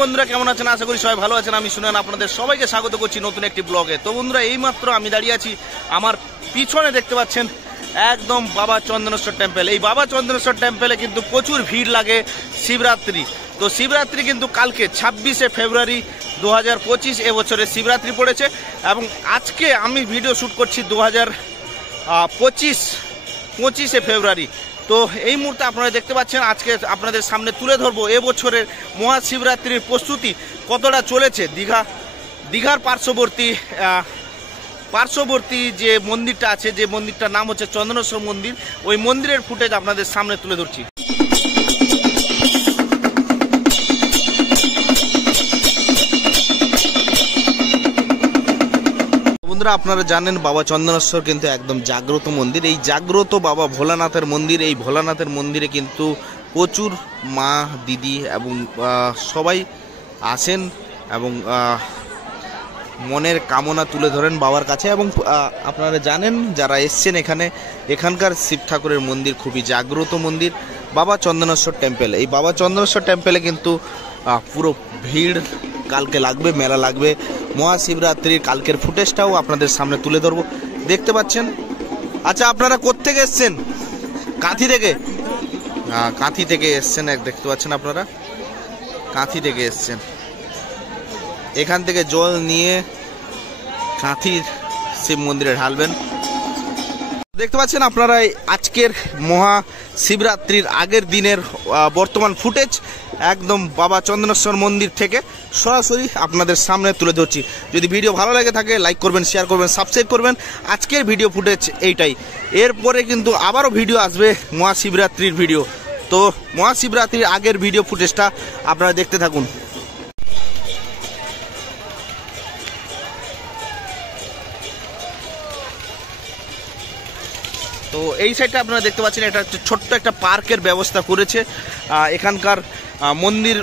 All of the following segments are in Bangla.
বন্ধুরা, কেমন আছেন? আশা করি সবাই ভালো আছেন। আমি শুনেন আপনাদের সবাইকে স্বাগত করছি নতুন একটি ব্লগে। তো বন্ধুরা, এইমাত্র আমি দাঁড়িয়ে আছি, আমার পিছনে দেখতে পাচ্ছেন একদম বাবা চন্দনেশ্বর টেম্পল। এই বাবা চন্দনেশ্বর টেম্পলে কিন্তু প্রচুর ভিড় লাগে শিবরাত্রি। তো শিবরাত্রি কিন্তু কালকে 26শে ফেব্রুয়ারি 2025 এবছরের শিবরাত্রি পড়েছে এবং আজকে আমি ভিডিও শ্যুট করছি 2025 ফেব্রুয়ারি। তো এই মুহূর্তে আপনারা দেখতে পাচ্ছেন, আজকে আপনাদের সামনে তুলে ধরবো এবছরের মহাশিবরাত্রির প্রস্তুতি কতটা চলেছে। দীঘার পার্শ্ববর্তী যে মন্দিরটা আছে, যে মন্দিরটার নাম হচ্ছে চন্দনেশ্বর মন্দির, ওই মন্দিরের ফুটেজ আপনাদের সামনে তুলে ধরছি। বন্ধুরা, আপনারা জানেন বাবা চন্দনেশ্বর কিন্তু একদম জাগ্রত মন্দির। এই জাগ্রত বাবা ভোলানাথের মন্দির। এই ভোলানাথের মন্দিরে কিন্তু প্রচুর মা, দিদি এবং সবাই আসেন এবং মনের কামনা তুলে ধরেন বাবার কাছে। এবং আপনারা জানেন, যারা এসছেন এখানকার শিব ঠাকুরের মন্দির খুবই জাগ্রত মন্দির, বাবা চন্দনেশ্বর টেম্পল। এই বাবা চন্দনেশ্বর টেম্পলে কিন্তু পুরো ভিড় কালকে লাগবে, মেলা লাগবে। মহাশিবরাত্রির কালকের ফুটেজটাও আপনাদের সামনে তুলে ধরবো, দেখতে পাচ্ছেন। আচ্ছা, আপনারা কোত্থেকে এসছেন? কাঁথি থেকে? কাঁথি থেকে এসছেন, দেখতে পাচ্ছেন আপনারা, কাঁথি থেকে এসছেন। এখান থেকে জল নিয়ে কাঁথির শিব মন্দিরে ঢালবেন। দেখতে পাচ্ছেন আপনারা আজকের মহাশিবরাত্রির আগের দিনের বর্তমান ফুটেজ একদম বাবা চন্দনেশ্বর মন্দির থেকে সরাসরি আপনাদের সামনে তুলে ধরছি। যদি ভিডিও ভালো লাগে থাকে লাইক করবেন, শেয়ার করবেন, সাবস্ক্রাইব করবেন। আজকের ভিডিও ফুটেজ এইটাই। এরপরে কিন্তু আবারও ভিডিও আসবে মহাশিবরাত্রির ভিডিও। তো মহাশিবরাত্রির আগের ভিডিও ফুটেজটা আপনারা দেখতে থাকুন। তো এই সাইডটা আপনারা দেখতে পাচ্ছেন, এটা ছোট্ট একটা পার্কের ব্যবস্থা করেছে এখানকার মন্দির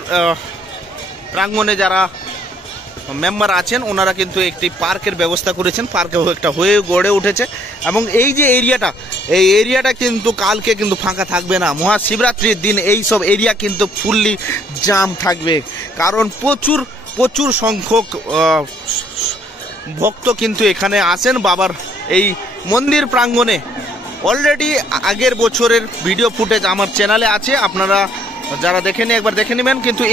প্রাঙ্গণে যারা মেম্বার আছেন ওনারা কিন্তু একটি পার্কের ব্যবস্থা করেছেন। পার্কে একটা হয়ে গড়ে উঠেছে এবং এই যে এরিয়াটা কিন্তু কালকে কিন্তু ফাঁকা থাকবে না। মহাশিবরাত্রির দিন এই সব এরিয়া কিন্তু ফুললি জাম থাকবে, কারণ প্রচুর সংখ্যক ভক্ত কিন্তু এখানে আসেন বাবার এই মন্দির প্রাঙ্গণে। অলরেডি আগের বছরের ভিডিও ফুটেজ আমার চ্যানেলে আছে, আপনারা যারা দেখেনি একবার দেখে নেবেন। কিন্তু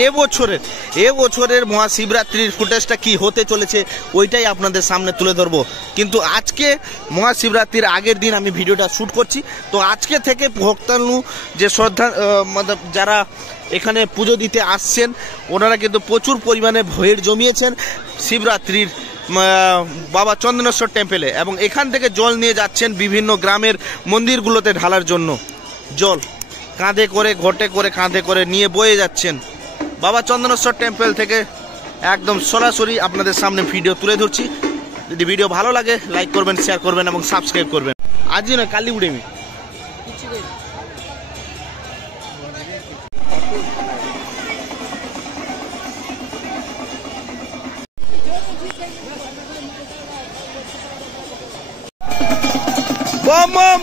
এবছরের মহাশিবরাত্রির ফুটেজটা কি হতে চলেছে ওইটাই আপনাদের সামনে তুলে ধরবো। কিন্তু আজকে মহাশিবরাত্রির আগের দিন আমি ভিডিওটা শ্যুট করছি। তো আজকে থেকে ভক্তানু যে শ্রদ্ধা যারা এখানে পুজো দিতে আসছেন ওনারা কিন্তু প্রচুর পরিমাণে ভিড় জমিয়েছেন শিবরাত্রির বাবা চন্দনেশ্বর টেম্পলে এবং এখান থেকে জল নিয়ে যাচ্ছেন বিভিন্ন গ্রামের মন্দিরগুলোতে ঢালার জন্য। জল কাঁধে করে, ঘটে করে, কাঁধে করে নিয়ে বয়ে যাচ্ছেন। বাবা চন্দনেশ্বর টেম্পল থেকে একদম সরাসরি আপনাদের সামনে ভিডিও তুলে ধরছি। যদি ভিডিও ভালো লাগে লাইক করবেন, শেয়ার করবেন এবং সাবস্ক্রাইব করবেন। আজই না, কালি উড়েমি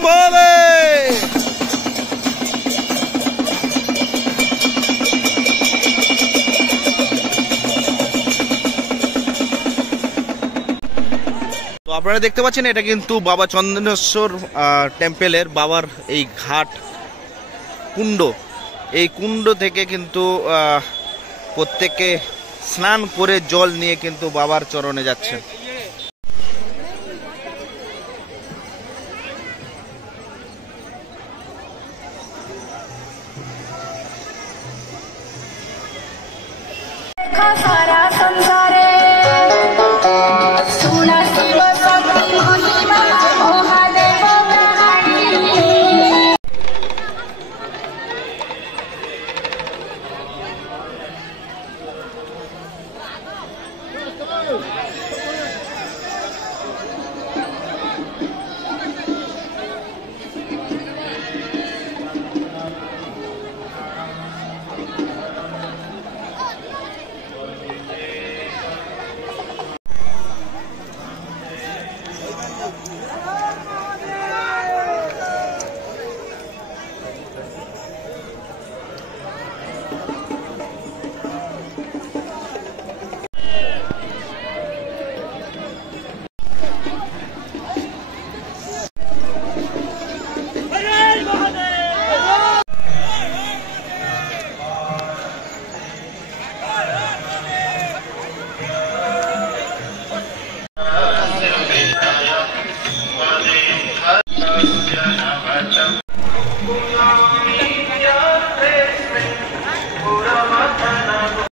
বলে। তো আপনারা দেখতে পাচ্ছেন, এটা কিন্তু বাবা চন্দনেশ্বর টেম্পলের বাবার এই ঘাট কুণ্ড। এই কুণ্ড থেকে কিন্তু প্রত্যেকে স্নান করে জল নিয়ে কিন্তু বাবার চরণে যাচ্ছেন।